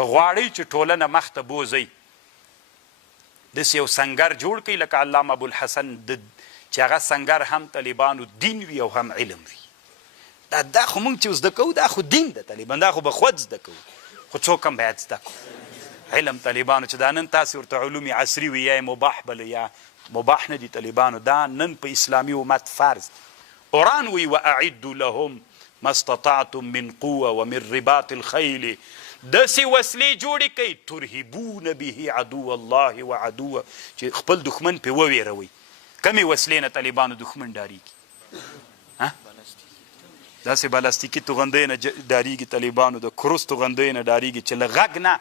که غواړئ چې ټولنه مخته بوځئ داسې یو سنګر جوړ کړئ لکه علامه ابوالحسن چې هغه سنګر هم طالبانو دین وي او هم علم وي. دا خو موږ چې زده کوو دا خو دین ده طالبان، دا خو به خود زده کوو، خو څوک هم باید زده کوو. علم طالبانو چې دا نن تاسې ورته علوم عصري وي یا مباح بله یا مباح نه دي طالبانو، دا نن په اسلامي امت فرض دی. قرآن وی واعدوا لهم ما استطعتم من قوه ومن رباط الخیل، داسې وسلې جوړې کوي ترهبون به عدو الله وعدوه چې خپل دښمن پې وویروئ. کمې وسلې نه طالبانو دښمن ډارېږي؟ داسې بلاستیکي توغندۍ نه ډارېږي طالبانو، د کروس توغندۍ نه ډارېږي چې له غږ نه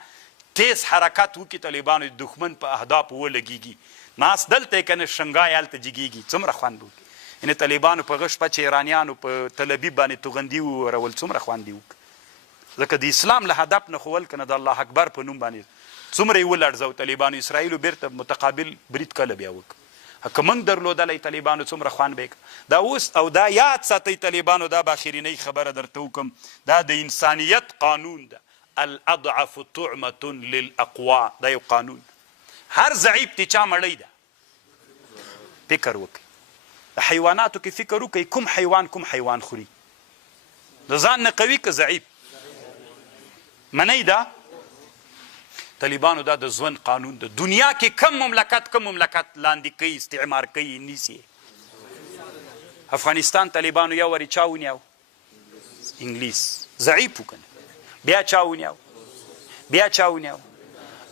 تیز حرکت وکړي طالبانو د دښمن په اهدافو ولګېږي. ناست دلته یې که نه شنګای هلته جګېږي، څومره خوند وکړي. یعنې طالبانو په هغه شپه چې ایرانیانو په تل ابیب باندې توغندي وورول څومره خوند یې وکړ. ځکه د اسلام له هدف نه خو ول که نه د الله اکبر په نوم باندې څومره یې ولړزو طالبانو. اسرائیلو بیرته متقابل برید کله بیا وکړ. که موږ درلودلی طالبانو څومره خوند به یې دا اوس. او دا یاد ساتئ طالبانو، دا به اخرینۍ خبره درته وکړم، دا د انسانیت قانون ده. الاضعف طعمة للاقوا، دا یو قانون. هر ضعیف دی چا مړی ده. فکر وکړئ، د حیواناتو کې فکر وکړئ، کوم حیوان خوري؟ د ځان نه قوي که ضعیف؟ منئ ده طالبانو، دا د ژوند قانون ده. دنیا کې کم مملکت لاندې کوي، استعمار کوي، نیسي. افغانستان طالبانو یو وارې چا ونیو؟ انګلیس. ضعیف و که نه؟ بیا چا ونیو؟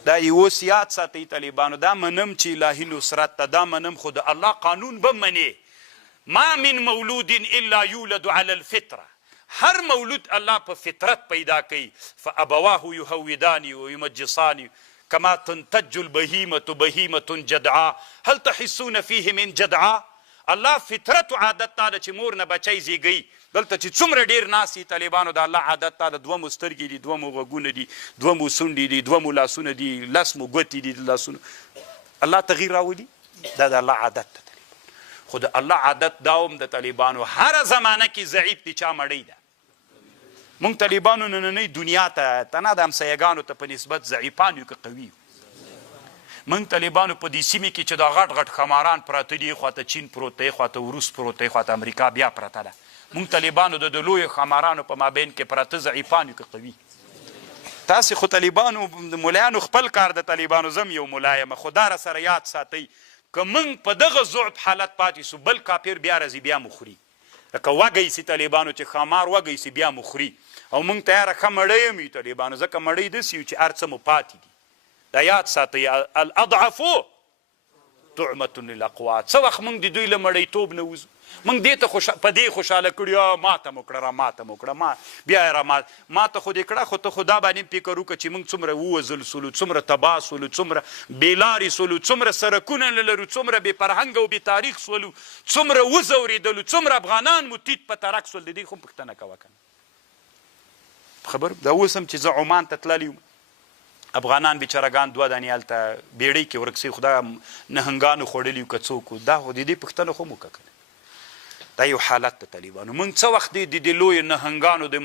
دا اوس یاد ساتئ طالبانو، دا منم چې الهي نصرت ده، دا منم، خو د الله قانون به منې. ما من مولود الا یولد علی الفطره، هر مولود الله په فطرت پیدا کوي. فابواه یهودانی و یمجسانی کما تنتج البهیمة بهیمة جدعا هل تحسون فیه من جدعا. الله فطرت و عادت تا ده چې مور نه بچی زیږوي. دلته چې څومره ډېر ناست دي طالبانو، د الله عادت تا ده، دوه مو سترګې دي، دوه مو غوږونه دي، دوه مو سونډې دي، دوه مو لاسونه دي، لس مو ګوتې دي د لاسونو. الله تغییر راولي؟ دا د الله عادت ده. خو د الله عادت دا هم د طالبانو هره زمانه کې ضعیف دي چا مړی ده. مونږ طالبانو نننۍ دنیا ته تنه د همسایګانو ته په نسبت ضعیفان یو که قوي یو. مونږ طالبانو په دې سیمې کې چې دا غټ خماران پراته دي، خواته چین پروت دی، خواته روس پروت دی، خواته امریکا بیا پرته ده. مونږ طالبانو د لویو خمارانو په مابین کې پراته ضعیفان یو که قوي. تاسې خو طالبانو د ملایانو خپل کار د طالبانو، زم یو ملا یم، خو دا را سره یاد ساتئ که موږ په دغه ضعف حالت پاتې سو، بل کافر بیا راځي بیا مو خوري. لکه وږی سي طالبانو چې خمار وږی سي بیا مو خوري. او موږ ته یاره ښه مړی یم طالبانو، ځکه مړی داسې یو چې هر څه مو پاتې دي. دا یاد ساتئ، الاضعف طعمة للاقوا. څه وخت موږ د دوی له مړیتوب نه وځو، موږ دې ته په دې خوشحاله کړي، ماته مو کړه، بیا یې ماته خو دې کړه، خو ته خو دا باندې فکر وکړه چې موږ څومره ووژل سولو، څومره تباه سولو، څومره بېلارې سولو، څومره سرکونه نه لرو، څومره بې فرهنګه او بې تاریخ سولو، څومره وځورېدلو، څومره افغانان مو تیت په ترک سول. د دې خو پوښتنه کوه که نه خبر. دا اوس هم چې زه عمان ته تللی وم، افغانان بیچارهګان دوه دانې هلته بیړۍ کې ورک سوي، خو دا نهنګانو خوړلي که څوک و، دا خو د دې پوښتنه خو مو وکړه که نه. دا یو حالت د طالبانو. موږ څه وخت د لویو نهنګانو د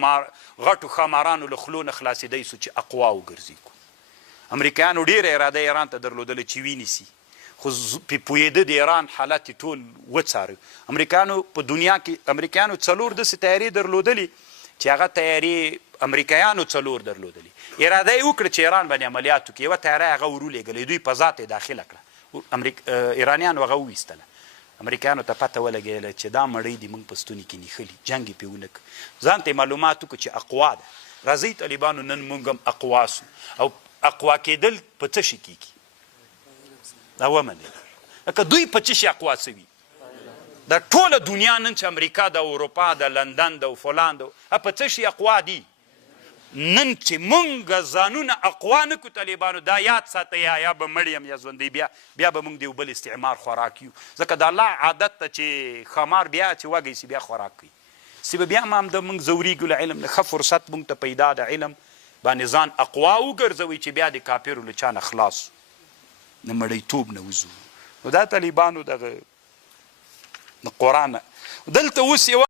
غټو ښامارانو له خولو نه خلاصېدی سو چې اقوا وګرځي کو. امریکایانو ډېره اراده ایران ته درلودله چې ونیسي، خو پوهېده د ایران حالت یې ټول وڅاره. امریکایانو په دنیا کې امریکایانو 4 داسې تیارې درلودلې چې هغه تیارې امریکایانو 4 درلودلې. اراده یې وکړه چې ایران باندې عملیات وکړي. یوه تیاره هغه ورولېږله، دوی په ذات یې داخله کړه، ایرانیانو هغه وویستله. امریکایانو ته پته ولګېدله چې دا مړۍ دي موږ په ستوني کې نیښلي، جنګ یې پرې ونه کړه. ځان ته یې معلومات وکړو چې اقوا ده. راځئ طالبانو نن موږ هم اقوا سو. او اقوا کېدل په څه شي کېږي؟ دا ومنئ، لکه دوی په څه شي اقوا سوي؟ دا ټوله دنیا نن چې امریکا د اروپا د لندن د فلان د په څه شي اقوا دي؟ نن چې مونږ ځانونه اقوا نه کړو طالبانو، دا یاد ساتئ، یا به مړ یم یا ژوندی، بیا به مونږ د یو بل استعمار خوراک یو. ځکه د الله عادت ته چې ښامار بیا چې وږی سي بیا خوراک کوي، سی به بیا هم همده مونږ ځورېږو له علم نه. ښه فرصت مونږ ته پیدا د علم باندې ځان اقوا وګرځوئ چې بیا د کافرو له چا نه خلاص د مړیتوب نه وځو. نو دا طالبانو دغه د قرآن دلته اوس یوه